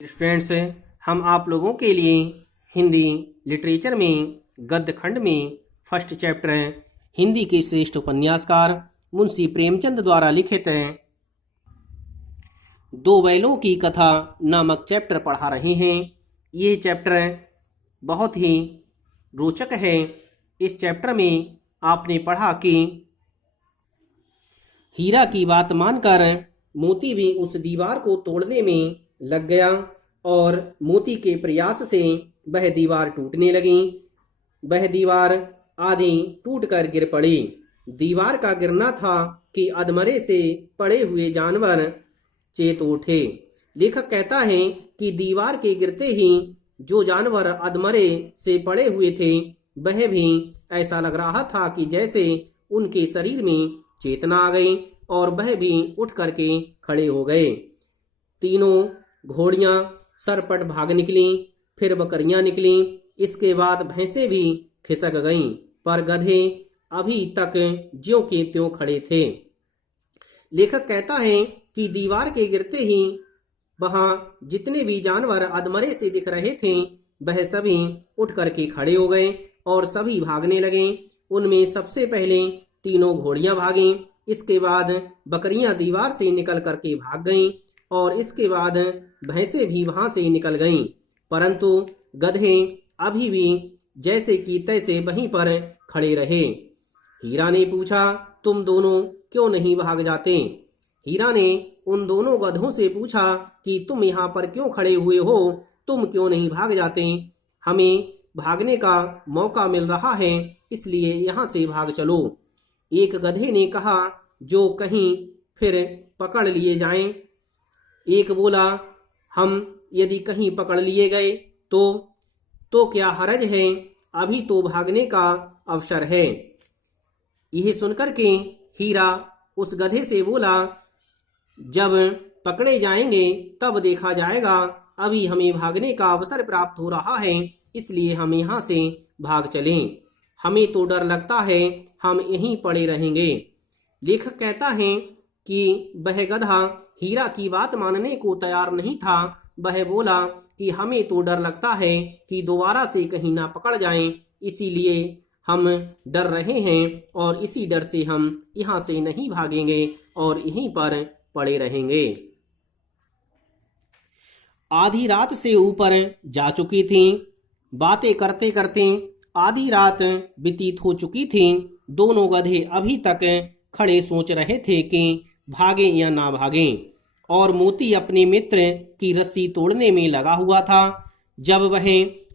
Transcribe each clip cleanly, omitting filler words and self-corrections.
Students, हम आप लोगों के लिए हिंदी लिटरेचर में गद्य खंड में फर्स्ट चैप्टर हिंदी के श्रेष्ठ उपन्यासकार मुंशी प्रेमचंद द्वारा लिखित दो बैलों की कथा नामक चैप्टर पढ़ा रहे हैं। ये चैप्टर बहुत ही रोचक है। इस चैप्टर में आपने पढ़ा कि हीरा की बात मानकर मोती भी उस दीवार को तोड़ने में लग गया और मोती के प्रयास से वह दीवार टूटने लगी। वह दीवार आधी टूटकर गिर पड़ी। दीवार का गिरना था कि अधमरे से पड़े हुए जानवर चेत उठे। लेखक कहता है कि दीवार के गिरते ही जो जानवर अधमरे से पड़े हुए थे वह भी ऐसा लग रहा था कि जैसे उनके शरीर में चेतना आ गई और वह भी उठ करके खड़े हो गए। तीनों घोड़ियां सरपट भाग निकली, फिर बकरियां निकली, इसके बाद भैंसें भी खिसक गईं, पर गधे अभी तक ज्यों के त्यों खड़े थे। लेखक कहता है कि दीवार के गिरते ही वहां जितने भी जानवर अधमरे से दिख रहे थे वह सभी उठ करके खड़े हो गए और सभी भागने लगे। उनमें सबसे पहले तीनों घोड़ियां भागीं, इसके बाद बकरियां दीवार से निकल करके भाग गईं और इसके बाद भैंसें भी वहां से निकल गईं, परंतु गधे अभी भी जैसे कि तैसे वहीं पर खड़े रहे। हीरा ने पूछा, तुम दोनों क्यों नहीं भाग जाते? हीरा ने उन दोनों गधों से पूछा कि तुम यहाँ पर क्यों खड़े हुए हो, तुम क्यों नहीं भाग जाते? हमें भागने का मौका मिल रहा है, इसलिए यहाँ से भाग चलो। एक गधे ने कहा, जो कहीं फिर पकड़ लिए जाएं। एक बोला, हम यदि कहीं पकड़ लिए गए तो क्या हरज है, अभी तो भागने का अवसर है। यह सुनकर के हीरा उस गधे से बोला, जब पकड़े जाएंगे तब देखा जाएगा, अभी हमें भागने का अवसर प्राप्त हो रहा है, इसलिए हम यहाँ से भाग चलें। हमें तो डर लगता है, हम यहीं पड़े रहेंगे। लेखक कहता है कि वह गधा हीरा की बात मानने को तैयार नहीं था। वह बोला कि हमें तो डर लगता है कि दोबारा से कहीं ना पकड़ जाएं, इसीलिए हम डर रहे हैं और इसी डर से हम यहाँ से नहीं भागेंगे और यहीं पर पड़े रहेंगे। आधी रात से ऊपर जा चुकी थी। बातें करते करते आधी रात व्यतीत हो चुकी थी। दोनों गधे अभी तक खड़े सोच रहे थे कि भागे या ना भागे, और मोती अपने मित्र की रस्सी तोड़ने में लगा हुआ था। जब वह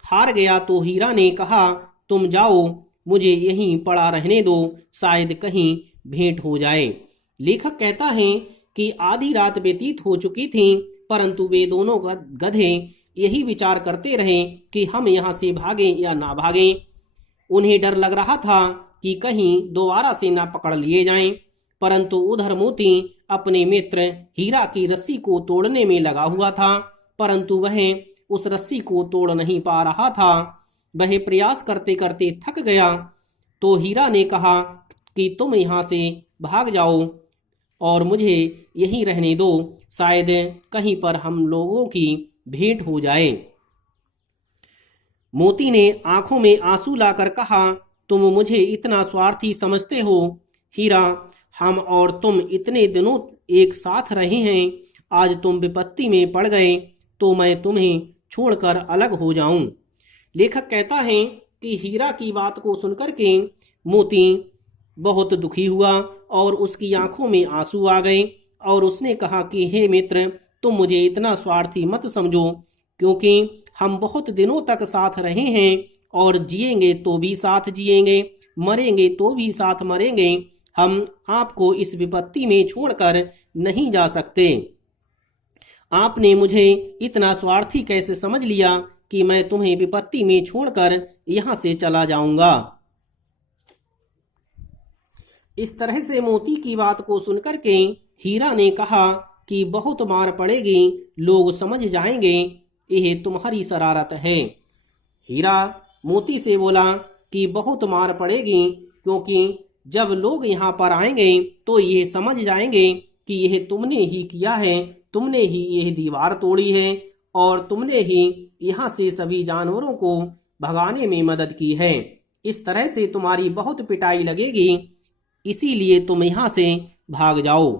हार गया तो हीरा ने कहा, तुम जाओ, मुझे यहीं पड़ा रहने दो, शायद कहीं भेंट हो जाए। लेखक कहता है कि आधी रात व्यतीत हो चुकी थी, परंतु वे दोनों गधे यही विचार करते रहे कि हम यहाँ से भागें या ना भागें। उन्हें डर लग रहा था कि कहीं दोबारा से ना पकड़ लिए जाएं, परंतु उधर मोती अपने मित्र हीरा की रस्सी को तोड़ने में लगा हुआ था, परंतु वह उस रस्सी को तोड़ नहीं पा रहा था। वह प्रयास करते करते थक गया तो हीरा ने कहा कि तुम यहाँ से भाग जाओ और मुझे यहीं रहने दो, शायद कहीं पर हम लोगों की भेंट हो जाए। मोती ने आंखों में आंसू लाकर कहा, तुम मुझे इतना स्वार्थी समझते हो? हीरा, हम और तुम इतने दिनों एक साथ रहे हैं, आज तुम विपत्ति में पड़ गए तो मैं तुम्हें छोड़कर अलग हो जाऊं। लेखक कहता है कि हीरा की बात को सुनकर के मोती बहुत दुखी हुआ और उसकी आंखों में आंसू आ गए और उसने कहा कि हे मित्र, तुम मुझे इतना स्वार्थी मत समझो, क्योंकि हम बहुत दिनों तक साथ रहे हैं और जिएंगे तो भी साथ जिएंगे, मरेंगे तो भी साथ मरेंगे। हम आपको इस विपत्ति में छोड़कर नहीं जा सकते। आपने मुझे इतना स्वार्थी कैसे समझ लिया कि मैं तुम्हें विपत्ति में छोड़कर यहाँ से चला जाऊंगा? इस तरह से मोती की बात को सुनकर के हीरा ने कहा कि बहुत मार पड़ेगी, लोग समझ जाएंगे यह तुम्हारी शरारत है। हीरा मोती से बोला कि बहुत मार पड़ेगी, क्योंकि जब लोग यहाँ पर आएंगे तो ये समझ जाएंगे कि यह तुमने ही किया है, तुमने ही यह दीवार तोड़ी है और तुमने ही यहाँ से सभी जानवरों को भगाने में मदद की है। इस तरह से तुम्हारी बहुत पिटाई लगेगी, इसीलिए तुम यहाँ से भाग जाओ।